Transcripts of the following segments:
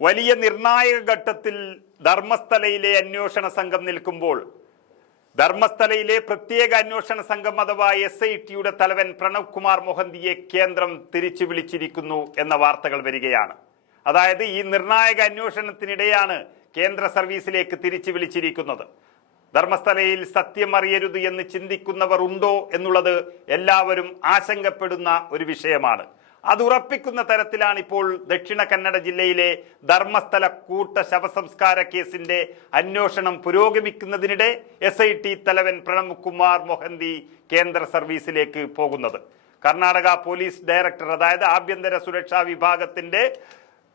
വലിയ നിർണായക ഘട്ടത്തിൽ ധർമ്മസ്ഥലയിലെ അന്വേഷണ സംഘം നിൽക്കുമ്പോൾ ധർമ്മസ്ഥലയിലെ പ്രത്യേക അന്വേഷണ സംഘം അഥവാ എസ് ഐ ടിയുടെ തലവൻ പ്രണവ് കുമാർ മൊഹന്തിയെ കേന്ദ്രം തിരിച്ചു വിളിച്ചിരിക്കുന്നു എന്ന വാർത്തകൾ വരികയാണ്. അതായത് ഈ നിർണായക അന്വേഷണത്തിനിടെയാണ് കേന്ദ്ര സർവീസിലേക്ക് തിരിച്ചു വിളിച്ചിരിക്കുന്നത്. ധർമ്മസ്ഥലയിൽ സത്യം അറിയരുത് എന്ന് ചിന്തിക്കുന്നവർ ഉണ്ടോ എന്നുള്ളത് എല്ലാവരും ആശങ്കപ്പെടുന്ന ഒരു വിഷയമാണ്. അത് ഉറപ്പിക്കുന്ന തരത്തിലാണ് ഇപ്പോൾ ദക്ഷിണ കന്നഡ ജില്ലയിലെ ധർമ്മസ്ഥല കൂട്ട ശവസംസ്കാര കേസിന്റെ അന്വേഷണം പുരോഗമിക്കുന്നതിനിടെ എസ് തലവൻ പ്രണബ് കുമാർ മൊഹന്തി കേന്ദ്ര സർവീസിലേക്ക് പോകുന്നത്. കർണാടക പോലീസ് ഡയറക്ടർ അതായത് ആഭ്യന്തര സുരക്ഷാ വിഭാഗത്തിന്റെ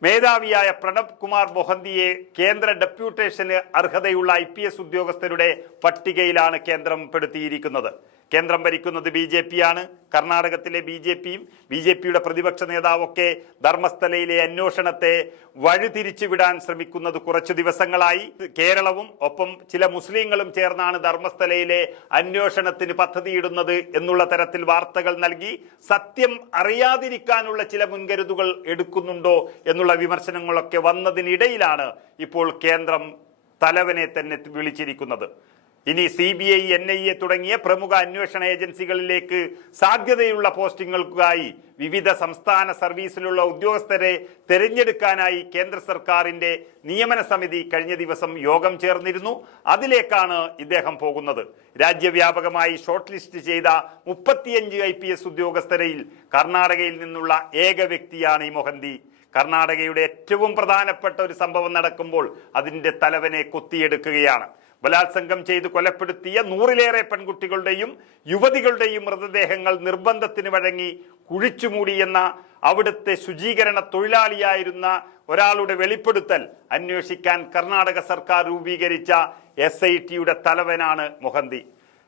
മേധാവിയായ പ്രണബ് കുമാർ മൊഹന്തിയെ കേന്ദ്ര ഡെപ്യൂട്ടേഷന് അർഹതയുള്ള ഐ ഉദ്യോഗസ്ഥരുടെ പട്ടികയിലാണ് കേന്ദ്രം പെടുത്തിയിരിക്കുന്നത്. കേന്ദ്രം ഭരിക്കുന്നത് ബി ജെ പി ആണ് കർണാടകത്തിലെ ബി ജെ പിയും ബി ജെ പിയുടെ പ്രതിപക്ഷ നേതാവൊക്കെ ധർമ്മസ്ഥലയിലെ അന്വേഷണത്തെ വഴിതിരിച്ചു വിടാൻ ശ്രമിക്കുന്നത് കുറച്ചു ദിവസങ്ങളായി. കേരളവും ഒപ്പം ചില മുസ്ലിങ്ങളും ചേർന്നാണ് ധർമ്മസ്ഥലയിലെ അന്വേഷണത്തിന് പദ്ധതിയിടുന്നത് എന്നുള്ള തരത്തിൽ വാർത്തകൾ നൽകി സത്യം അറിയാതിരിക്കാനുള്ള ചില മുൻകരുതുകൾ എടുക്കുന്നുണ്ടോ എന്നുള്ള വിമർശനങ്ങളൊക്കെ വന്നതിനിടയിലാണ് ഇപ്പോൾ കേന്ദ്രം തലവനെ തന്നെ വിളിച്ചിരിക്കുന്നത്. ഇനി C B I N I A തുടങ്ങിയ പ്രമുഖ അന്വേഷണ ഏജൻസികളിലേക്ക് സാധ്യതയുള്ള പോസ്റ്റിങ്ങൾക്കായി വിവിധ സംസ്ഥാന സർവീസിലുള്ള ഉദ്യോഗസ്ഥരെ തെരഞ്ഞെടുക്കാനായി കേന്ദ്ര സർക്കാരിന്റെ നിയമന സമിതി കഴിഞ്ഞ ദിവസം യോഗം ചേർന്നിരുന്നു. അതിലേക്കാണ് ഇദ്ദേഹം പോകുന്നത്. രാജ്യവ്യാപകമായി ഷോർട്ട് ലിസ്റ്റ് ചെയ്ത മുപ്പത്തിയഞ്ച് ഐ പി എസ് ഉദ്യോഗസ്ഥരയിൽ കർണാടകയിൽ നിന്നുള്ള ഏക വ്യക്തിയാണ് ഈ മൊഹന്തി. കർണാടകയുടെ ഏറ്റവും പ്രധാനപ്പെട്ട ഒരു സംഭവം നടക്കുമ്പോൾ അതിന്റെ തലവനെ കൊത്തിയെടുക്കുകയാണ്. ബലാത്സംഗം ചെയ്ത് കൊലപ്പെടുത്തിയ നൂറിലേറെ പെൺകുട്ടികളുടെയും യുവതികളുടെയും മൃതദേഹങ്ങൾ നിർബന്ധത്തിന് വഴങ്ങി കുഴിച്ചുമൂടിയെന്ന അവിടുത്തെ ശുചീകരണ തൊഴിലാളിയായിരുന്ന ഒരാളുടെ വെളിപ്പെടുത്തൽ അന്വേഷിക്കാൻ കർണാടക സർക്കാർ രൂപീകരിച്ച എസ് ഐ ടിയുടെ തലവനാണ് മൊഹന്തി.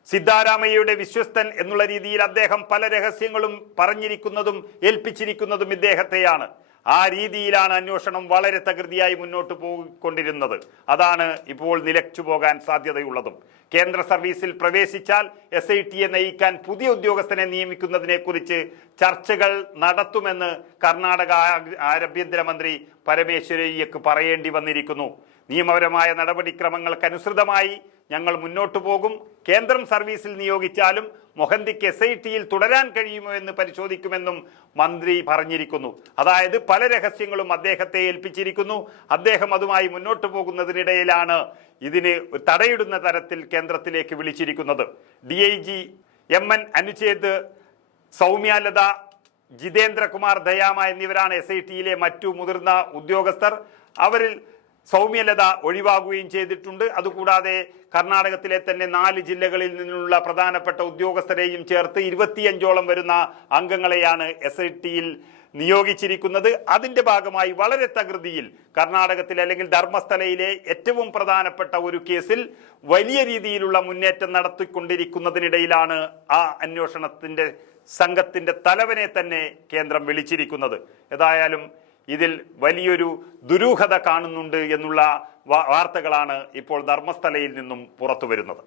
സിദ്ധാരാമയ്യയുടെ വിശ്വസ്തൻ എന്നുള്ള രീതിയിൽ അദ്ദേഹം പല രഹസ്യങ്ങളും പറഞ്ഞിരിക്കുന്നതും ഏൽപ്പിച്ചിരിക്കുന്നതും ഇദ്ദേഹത്തെയാണ്. ആ രീതിയിലാണ് അന്വേഷണം വളരെ തകൃതിയായി മുന്നോട്ട് പോയിക്കൊണ്ടിരുന്നത്. അതാണ് ഇപ്പോൾ നിലച്ചു പോകാൻ സാധ്യതയുള്ളതും. കേന്ദ്ര സർവീസിൽ പ്രവേശിച്ചാൽ എസ് ഐ ടിയെ നയിക്കാൻ പുതിയ ഉദ്യോഗസ്ഥനെ നിയമിക്കുന്നതിനെ കുറിച്ച് ചർച്ചകൾ നടത്തുമെന്ന് കർണാടക ആഭ്യന്തരമന്ത്രി പരമേശ്വരയ്യക്ക് പറയേണ്ടി വന്നിരിക്കുന്നു. നിയമപരമായ നടപടിക്രമങ്ങൾക്കനുസൃതമായി ഞങ്ങൾ മുന്നോട്ടു പോകും. കേന്ദ്രം സർവീസിൽ നിയോഗിച്ചാലും മൊഹന്തിക്ക് എസ് ഐ ടിയിൽ തുടരാൻ കഴിയുമോ എന്ന് പരിശോധിക്കുമെന്നും മന്ത്രി പറഞ്ഞിരിക്കുന്നു. അതായത് പല രഹസ്യങ്ങളും അദ്ദേഹത്തെ ഏൽപ്പിച്ചിരിക്കുന്നു. അദ്ദേഹം അതുമായി മുന്നോട്ടു പോകുന്നതിനിടയിലാണ് ഇതിന് തടയിടുന്ന തരത്തിൽ കേന്ദ്രത്തിലേക്ക് വിളിച്ചിരിക്കുന്നത്. D I G M N Anuchhed Soumyalatha Jitendrakumar Dayama എന്നിവരാണ് എസ് ഐ ടിയിലെ മറ്റു മുതിർന്ന ഉദ്യോഗസ്ഥർ. അവരിൽ സൗമ്യലത ഒഴിവാകുകയും ചെയ്തിട്ടുണ്ട്. അതുകൂടാതെ കർണാടകത്തിലെ തന്നെ നാല് ജില്ലകളിൽ നിന്നുള്ള പ്രധാനപ്പെട്ട ഉദ്യോഗസ്ഥരെയും ചേർത്ത് ഇരുപത്തിയഞ്ചോളം വരുന്ന അംഗങ്ങളെയാണ് എസ് ഐ ടിയിൽ നിയോഗിച്ചിരിക്കുന്നത്. അതിന്റെ ഭാഗമായി വളരെ തകൃതിയിൽ കർണാടകത്തിലെ അല്ലെങ്കിൽ ധർമ്മസ്ഥലയിലെ ഏറ്റവും പ്രധാനപ്പെട്ട ഒരു കേസിൽ വലിയ രീതിയിലുള്ള മുന്നേറ്റം നടത്തിക്കൊണ്ടിരിക്കുന്നതിനിടയിലാണ് ആ അന്വേഷണത്തിന്റെ സംഘത്തിന്റെ തലവനെ തന്നെ കേന്ദ്രം വിളിച്ചിരിക്കുന്നത്. ഏതായാലും ഇതിൽ വലിയൊരു ദുരൂഹത കാണുന്നുണ്ട് എന്നുള്ള വാർത്തകളാണ് ഇപ്പോൾ ധർമ്മസ്ഥലയിൽ നിന്നും പുറത്തു വരുന്നത്